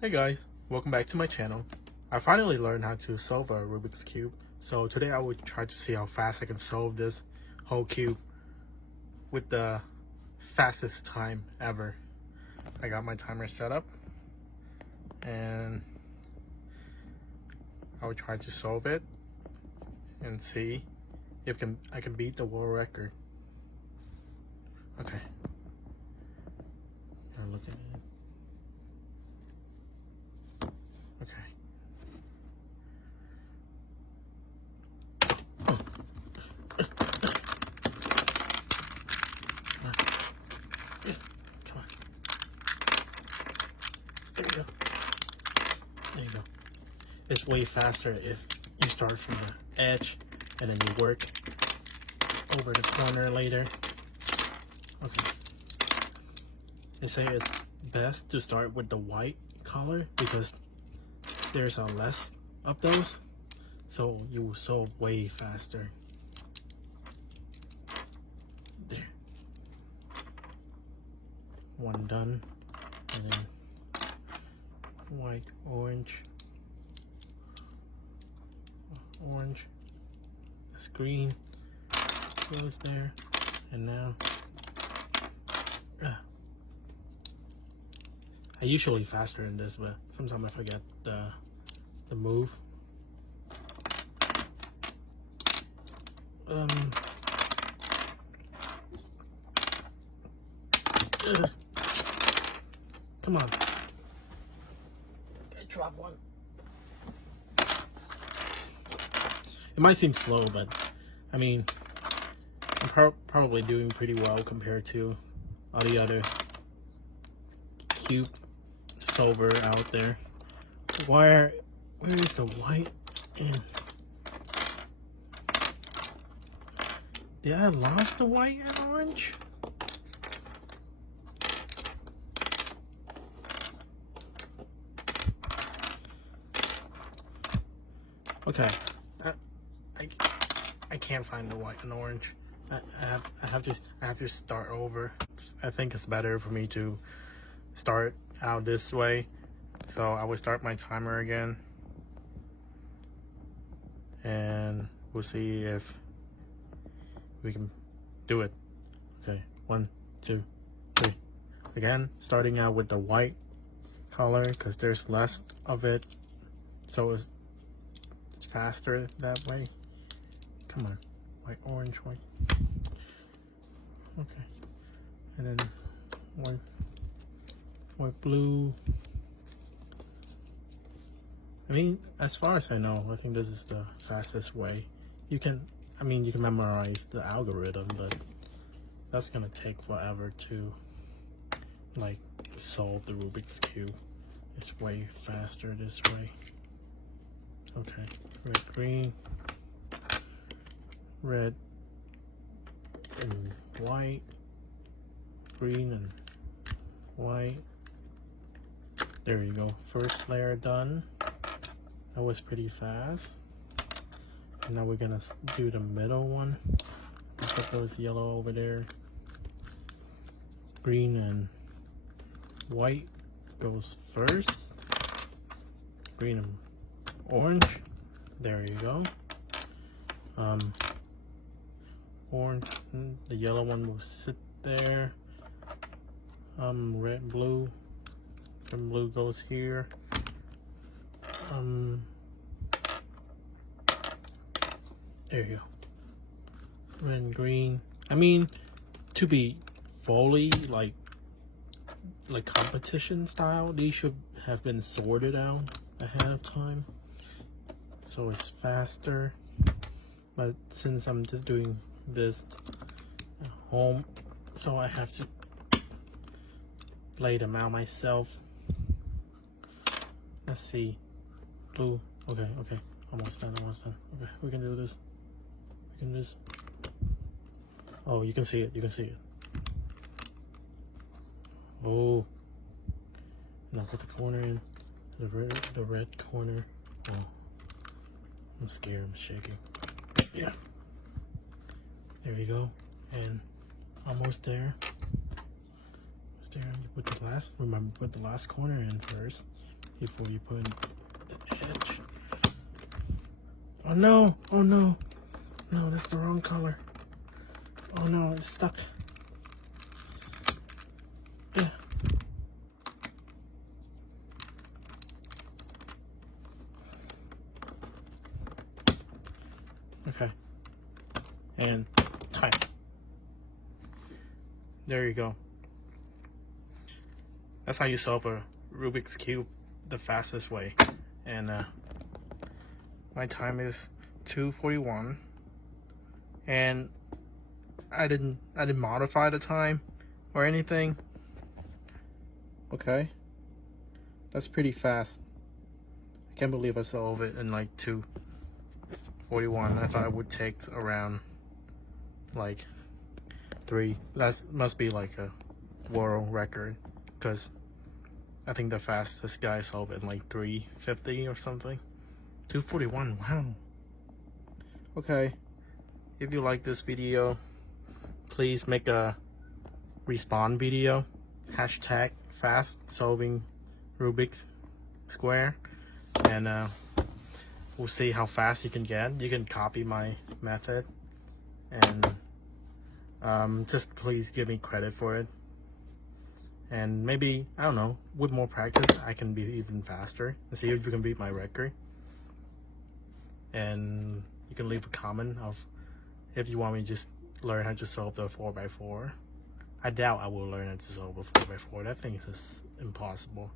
Hey guys, welcome back to my channel. I finally learned how to solve a Rubik's Cube. So today I will try to see how fast I can solve this whole cube with the fastest time ever. I got my timer set up and I will try to solve it and see if I can beat the world record. Okay. You're looking at it. Okay. Come on. There you go. There you go. It's way faster if you start from the edge and then you work over the corner later. Okay. They say it's best to start with the white color because there's a less of those, so you will solve way faster. There. One done, and then white, orange, orange, this green goes there, and now I usually faster in this, but sometimes I forget the move. Come on. I dropped one. It might seem slow, but I mean, I'm probably doing pretty well compared to all the other cube solver out there. Where is the white and did I lost the white and orange? Okay, I can't find the white and orange. I have to start over. I think it's better for me to start out this way. So I will start my timer again and we'll see if we can do it. Okay, 1, 2, 3. Again, starting out with the white color because there's less of it, so it's faster that way. Come on, white, orange, white. Okay, and then white, blue. I mean, as far as I know, I think this is the fastest way. You can memorize the algorithm, but that's gonna take forever to like solve the Rubik's Cube. It's way faster this way. Okay, red, green, red and white, green and white. There you go, first layer done. That was pretty fast. And now we're gonna do the middle one. Put those yellow over there. Green and white goes first. Green and orange. There you go. Orange, the yellow one will sit there. Red, blue. And blue goes here. There you go. Red and green. I mean, to be fully like competition style, these should have been sorted out ahead of time, so it's faster. But since I'm just doing this at home, so I have to lay them out myself. Let's see. Blue. Okay, almost done. Okay, we can do this. Oh, you can see it. Oh, now put the corner in, the red corner. Oh, I'm scared, I'm shaking. Yeah, there you go, and almost there. You put the last corner in first. before you put the edge. Oh no, oh no, no, that's the wrong color. Oh no, it's stuck. Yeah. Okay. And tight. There you go. That's how you solve a Rubik's Cube the fastest way. And my time is 2:41. And I didn't modify the time or anything. Okay. That's pretty fast. I can't believe I solved it in like 2:41. I thought it would take around like 3. That must be like a world record, because I think the fastest guy solved it in like 3:50 or something. 2:41. Wow. Okay. If you like this video, please make a respawn video. Hashtag fast solving Rubik's square. And we'll see how fast you can get. You can copy my method. And just please give me credit for it. And maybe, I don't know, with more practice, I can be even faster. And see if you can beat my record. And you can leave a comment of if you want me to just learn how to solve the 4x4. I doubt I will learn how to solve a 4x4. That thing is just impossible.